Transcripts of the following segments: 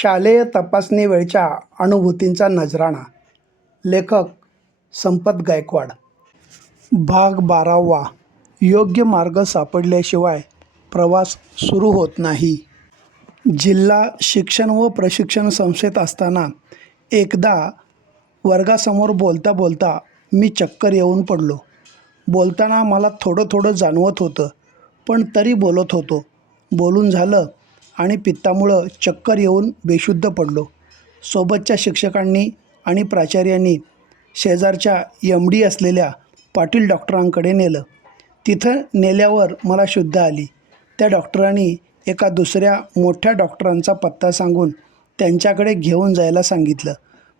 शालेय तपासणी वेळच्या अनुभूतींचा नजराणा. लेखक संपत गायकवाड. भाग बारावा. योग्य मार्ग सापडल्याशिवाय प्रवास सुरू होत नाही. जिल्हा शिक्षण व प्रशिक्षण संस्थेत असताना एकदा वर्गासमोर बोलता बोलता मी चक्कर येऊन पडलो. बोलताना मला थोडं थोडं जाणवत होतं पण तरी बोलत होतो. बोलून झालं आणि पित्तामुळं चक्कर येऊन बेशुद्ध पडलो. सोबतच्या शिक्षकांनी आणि प्राचार्यांनी शेजारच्या एम डी असलेल्या पाटील डॉक्टरांकडे नेलं. तिथं नेल्यावर मला शुद्ध आली. त्या डॉक्टरांनी एका दुसऱ्या मोठ्या डॉक्टरांचा पत्ता सांगून त्यांच्याकडे घेऊन जायला सांगितलं.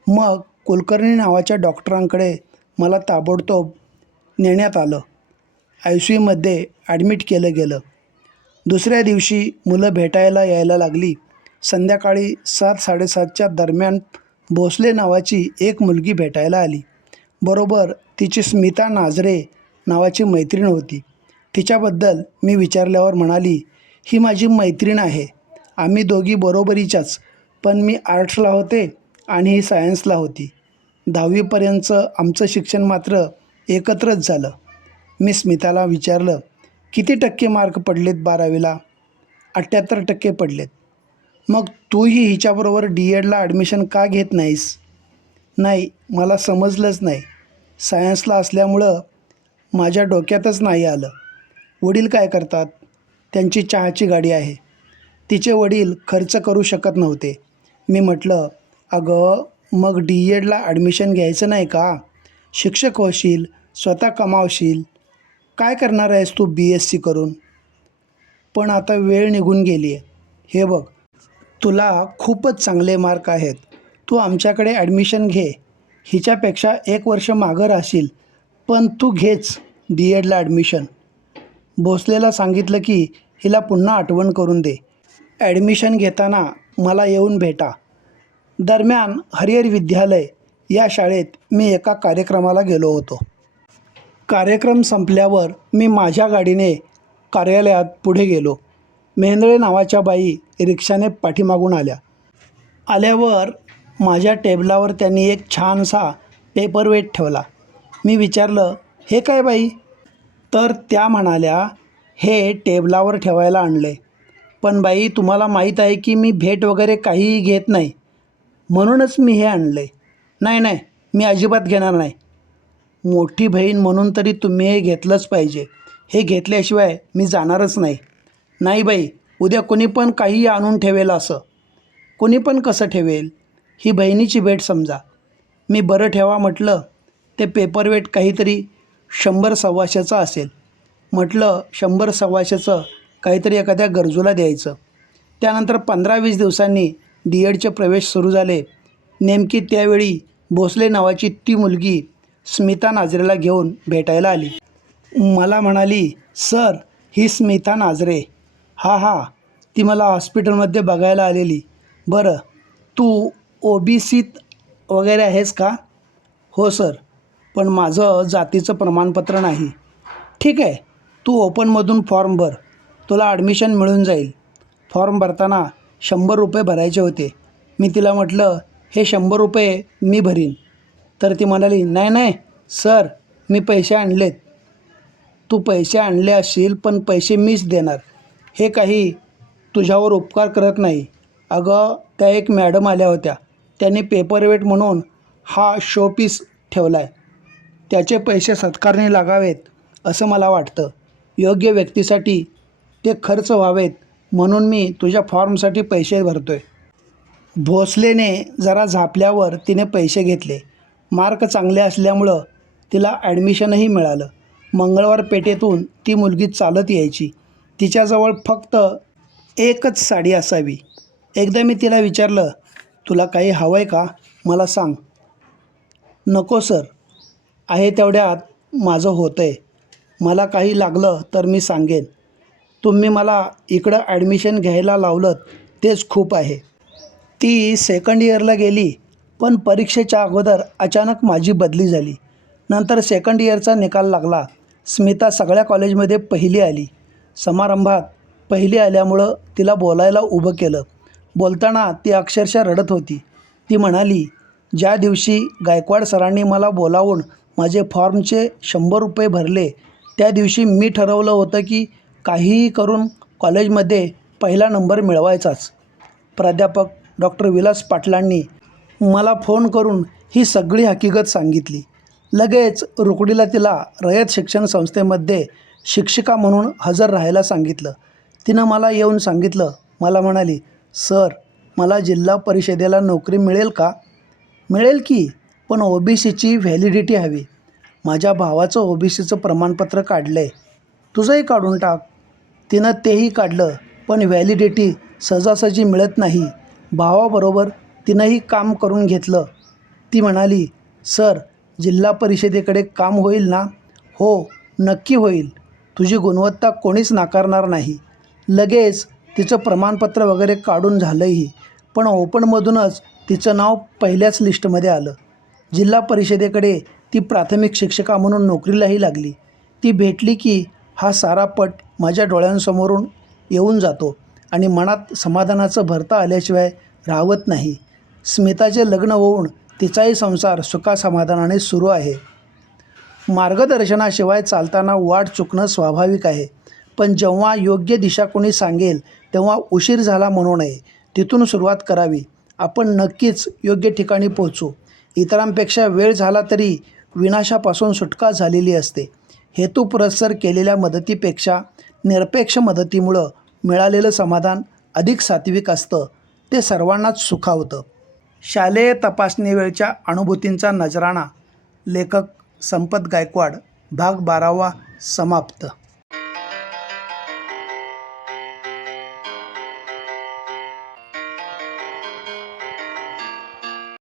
मग कुलकर्णी नावाच्या डॉक्टरांकडे मला ताबडतोब नेण्यात आलं. आय सी यूमध्ये ॲडमिट केलं गेलं. दुसऱ्या दिवशी मुलं भेटायला यायला लागली. संध्याकाळी सात साडेसातच्या दरम्यान भोसले नावाची एक मुलगी भेटायला आली. बरोबर तिची स्मिता नाझरे नावाची मैत्रीण होती. तिच्याबद्दल मी विचारल्यावर म्हणाली ही माझी मैत्रीण आहे. आम्ही दोघी बरोबरीच्याच पण मी आर्ट्सला होते आणि ही सायन्सला होती. दहावीपर्यंतचं आमचं शिक्षण मात्र एकत्रच झालं. मी स्मिताला विचारलं किती टक्के मार्क पडलेत बारावीला? अठ्ठ्याहत्तर टक्के पडलेत. मग तूही हिच्याबरोबर डी एडला ॲडमिशन का घेत नाहीस? नाही मला समजलंच नाही. सायन्सला असल्यामुळं माझ्या डोक्यातच नाही आलं. वडील काय करतात? त्यांची चहाची गाडी आहे. तिचे वडील खर्च करू शकत नव्हते. मी म्हटलं अगं मग डी एडला ॲडमिशन घ्यायचं नाही का? शिक्षक होशील स्वतः कमावशील काय करणार आहेस तू बी एस सी करून? पण आता वेळ निघून गेली आहे. हे बघ तुला खूपच चांगले मार्क आहेत. तू आमच्याकडे ॲडमिशन घे. हिच्यापेक्षा एक वर्ष मागं राहशील. पण तू घेच डी एडला ॲडमिशन भोसलेला सांगितलं की हिला पुन्हा आठवण करून दे. ॲडमिशन घेताना मला येऊन भेटा. दरम्यान हरिहर विद्यालय या शाळेत मी एका कार्यक्रमाला गेलो होतो. कार्यक्रम संपल्यावर मी माझ्या गाडीने कार्यालयात पुढे गेलो. मेंदळे नावाच्या बाई रिक्षाने पाठीमागून आल्या. आल्यावर माझ्या टेबलावर त्यांनी एक छानसा पेपरवेट ठेवला. मी विचारलं हे काय बाई? तर त्या म्हणाल्या हे टेबलावर ठेवायला आणले पण बाई तुम्हाला माहीत आहे की मी भेट वगैरे काहीही घेत नाही. म्हणूनच मी हे आणले नाही नाही मी अजिबात घेणार नाही. मोठी बहीण म्हणून तरी तुम्ही हे घेतलंच पाहिजे. हे घेतल्याशिवाय मी जाणारच नाही. नाही बाई उद्या कोणी पण काही आणून ठेवेल असं. कोणी पण कसं ठेवेल? ही बहिणीची भेट समजा. मी बरं ठेवा म्हटलं ते पेपरवेट काहीतरी शंभर सव्वाशेचं असेल. म्हटलं शंभर सव्वाशेचं काहीतरी एखाद्या गरजूला द्यायचं. त्यानंतर पंधरा वीस दिवसांनी डी एडचे प्रवेश सुरू झाले. नेमकी त्यावेळी भोसले नावाची ती मुलगी स्मिता नाजरेला घेऊन भेटायला आली. मला म्हणाली सर ही स्मिता नाजरे. हा हा ती मला हॉस्पिटलमध्ये बघायला आलेली. बरं तू ओ बी सीत वगैरे आहेस का? हो सर पण माझं जातीचं प्रमाणपत्र नाही. ठीक आहे तू ओपनमधून फॉर्म भर. तुला ॲडमिशन मिळून जाईल. फॉर्म भरताना शंभर रुपये भरायचे होते. मी तिला म्हटलं हे शंभर रुपये मी भरीन. तर ती म्हणाली नाही नाही सर मी पैसे आणलेत. तू पैसे आणले असशील पण पैसे मीच देणार. हे काही तुझ्यावर उपकार करत नाही. अगं त्या एक मॅडम आल्या होत्या. त्यांनी पेपरवेट म्हणून हा शोपीस ठेवला आहे त्याचे पैसे सत्कारने लागावेत असं मला वाटतं. योग्य व्यक्तीसाठी ते खर्च व्हावेत म्हणून मी तुझ्या फॉर्मसाठी पैसे भरतो आहे भोसलेने जरा झापल्यावर तिने पैसे घेतले. मार्क चांगले असल्यामुळं तिला ॲडमिशनही मिळालं. मंगळवार पेठेतून ती मुलगी चालत यायची. तिच्याजवळ फक्त एकच साडी असावी. एकदा मी तिला विचारलं तुला काही हवं आहे का? मला सांग. नको सर. आहे तेवढ्यात माझं होतं आहे मला काही लागलं तर मी सांगेन. तुम्ही मला इकडं ॲडमिशन घ्यायला लावलं तेच खूप आहे. ती सेकंड इयरला गेली. पण परीक्षेच्या अगोदर अचानक माझी बदली झाली. नंतर सेकंड इयरचा निकाल लागला. स्मिता सगळ्या कॉलेजमध्ये पहिली आली. समारंभात पहिली आल्यामुळं तिला बोलायला उभं केलं. बोलताना ती अक्षरशः रडत होती. ती म्हणाली ज्या दिवशी गायकवाड सरांनी मला बोलावून माझे फॉर्मचे शंभर रुपये भरले त्या दिवशी मी ठरवलं होतं की काहीही करून कॉलेजमध्ये पहिला नंबर मिळवायचाच. प्राध्यापक डॉक्टर विलास पाटलांनी मला फोन करून ही सगळी हकीकत सांगितली. लगेच रुकडीला तिला रयत शिक्षण संस्थेमध्ये शिक्षिका म्हणून हजर राहायला सांगितलं. तिनं मला येऊन सांगितलं. मला म्हणाली सर मला जिल्हा परिषदेला नोकरी मिळेल का? मिळेल की पण ओ बी सीची व्हॅलिडिटी हवी. माझ्या भावाचं ओ बी सीचं प्रमाणपत्र काढलं आहे तुझंही काढून टाक. तिनं तेही काढलं पण व्हॅलिडिटी सहजासहजी मिळत नाही. भावाबरोबर तिनंही काम करून घेतलं. ती म्हणाली सर जिल्हा परिषदेकडे काम होईल ना? हो नक्की होईल. तुझी गुणवत्ता कोणीच नाकारणार नाही. लगेच तिचं प्रमाणपत्र वगैरे काढून झालंही. पण ओपनमधूनच तिचं नाव पहिल्याच लिस्टमध्ये आलं. जिल्हा परिषदेकडे ती प्राथमिक शिक्षिका म्हणून नोकरीलाही लागली. ती भेटली की हा सारा पट माझ्या डोळ्यांसमोरून येऊन जातो आणि मनात समाधानाचं भरता आल्याशिवाय राहत नाही. स्मिताचे लग्न होऊन तिचाही संसार सुखासमाधानाने सुरू आहे. मार्गदर्शनाशिवाय चालताना वाट चुकणं स्वाभाविक आहे. पण जेव्हा योग्य दिशा कोणी सांगेल तेव्हा उशीर झाला म्हणू नये. तिथून सुरुवात करावी. आपण नक्कीच योग्य ठिकाणी पोहोचू. इतरांपेक्षा वेळ झाला तरी विनाशापासून सुटका झालेली असते. हेतुपुरस्सर केलेल्या मदतीपेक्षा निरपेक्ष मदतीमुळं मिळालेलं समाधान अधिक सात्विक असतं. ते सर्वांनाच सुखावतं. शालेय तपासणीवेळच्या अनुभूतींचा नजराणा लेखक संपत गायकवाड भाग बारावा समाप्त.